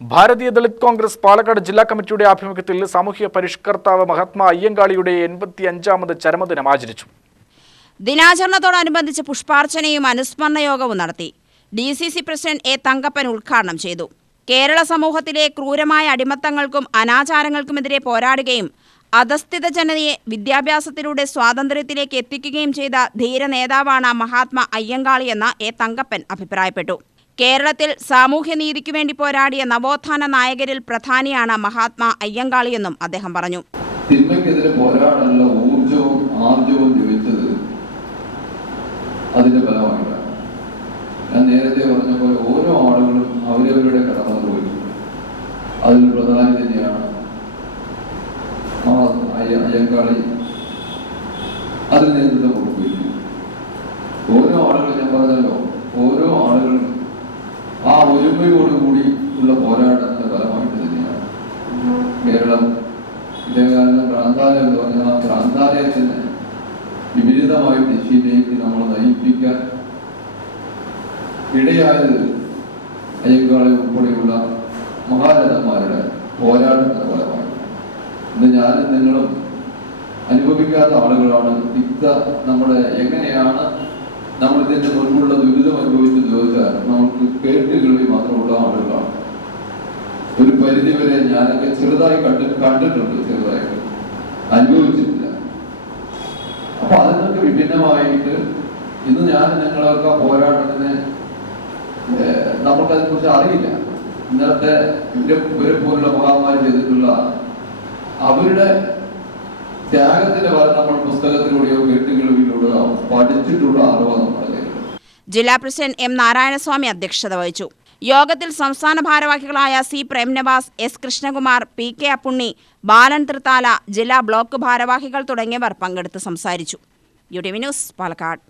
ഭാരതീയ ദളിത് കോൺഗ്രസ് പാലക്കാട് ജില്ലാ കമ്മിറ്റിയുടെ ആഭിമുഖ്യത്തിൽ സാമൂഹ്യ പരിഷ്കർത്താവ് മഹാത്മാ അയ്യങ്കാളിയുടെ 85ാമത് ചരമദിനം ആചരിച്ചു. ദിനാചരണത്തോടനുബന്ധിച്ച് പുഷ്പാർച്ചനയും അനുസ്മരണ യോഗവും നടത്തി. DCC president A. തങ്കപ്പൻ ഉദ്ഘാടനം ചെയ്തു. കേരള സമൂഹത്തിലെ ക്രൂരമായ അടിമത്തങ്ങൾക്കും അനാചാരങ്ങൾക്കുമെതിരെ പോരാടുകയും അധസ്ഥിത ജനതയെ വിദ്യാഭ്യാസത്തിലൂടെ സ്വാതന്ത്ര്യത്തിലേക്ക് എത്തിക്കുകയും ചെയ്ത ധീര നേതാവാണ് മഹാത്മാ അയ്യങ്കാളിയെന്ന് A. തങ്കപ്പൻ അഭിപ്രായപ്പെട്ടു. കേരളത്തിൽ സാമൂഹ്യനീതിക്കു വേണ്ടി പോരാടിയ നവോത്ഥാന നായകരിൽ പ്രധാനിയാണ് മഹാത്മാ അയ്യങ്കാളിയെന്നും അദ്ദേഹം പറഞ്ഞു. തിന്മയ്ക്കെതിരെ പോരാടാനുള്ള ഊർജവും ആർജവും ലഭിച്ചത് അതിന്റെ ഫലമായിട്ടാണ്. ഞാൻ നേരത്തെ പറഞ്ഞ പോലെ ഓരോ ആളുകളും അവരവരുടെ കടമ നിർവഹിച്ചു. അതിൽ പ്രധാനി തന്നെയാണ് അയ്യങ്കാളി അതിൽ നേതൃത്വം കൊടുക്കുകയും ഓരോ ആളുകളും ഞാൻ പറഞ്ഞല്ലോ ഓരോ ആളുകളും ആ ഒരുമയോടുകൂടി ഉള്ള പോരാട്ടത്തിന്റെ ഫലമായിട്ട് തന്നെയാണ് കേരളം ഇതേകാലം ഭ്രാന്താലയം എന്ന് പറഞ്ഞ ആ ഭ്രാന്താലയത്തിന് വിപരീതമായ ദിശയിലേക്ക് നമ്മൾ നയിപ്പിക്കാൻ ഇടയായത് അയ്യങ്കാളി ഉൾപ്പെടെയുള്ള മഹാരഥന്മാരുടെ പോരാട്ടത്തിന്റെ ഫലമാണ്. ഇന്ന് ഞാനും നിങ്ങളും അനുഭവിക്കാത്ത ആളുകളാണ്. നമ്മുടെ എങ്ങനെയാണ് നമ്മൾ ഇതിന്റെ മുൻപുള്ള ദുരിതം അനുഭവിച്ച് ചോദിച്ചാൽ നമുക്ക് കേട്ടുകളിൽ മാത്രമുള്ള ആളുകളാണ്. ഒരു പരിധിവരെ ഞാനൊക്കെ ചെറുതായി കണ്ടിട്ടുണ്ട്, ചെറുതായിട്ട് അനുഭവിച്ചിട്ടില്ല. അപ്പൊ അതിനൊക്കെ വിഭിന്നമായിട്ട് ഇന്ന് ഞാൻ നിങ്ങളൊക്കെ പോരാട്ടത്തിന് നമുക്കതിനെ കുറിച്ച് അറിയില്ല. ഇന്നത്തെ ഇവരെ പോലുള്ള മഹാന്മാർ ചെയ്തിട്ടുള്ള അവരുടെ ത്യാഗത്തിന്റെ ഫലം നമ്മൾ പുസ്തകത്തിലൂടെയോ കേട്ടുകളിലൂടെയോ പഠിച്ചിട്ടുള്ള അറിവാണ് നമ്മളെ. ജില്ലാ പ്രസിഡന്റ് M. നാരായണസ്വാമി അധ്യക്ഷത വഹിച്ചു. യോഗത്തിൽ സംസ്ഥാന ഭാരവാഹികളായ C. Premnavas, S. Krishnakumar, P. K. Appunni, ബാലൻ തൃത്താല, ജില്ലാ ബ്ലോക്ക് ഭാരവാഹികൾ തുടങ്ങിയവർ പങ്കെടുത്ത് സംസാരിച്ചു. UTV news, Palakkad.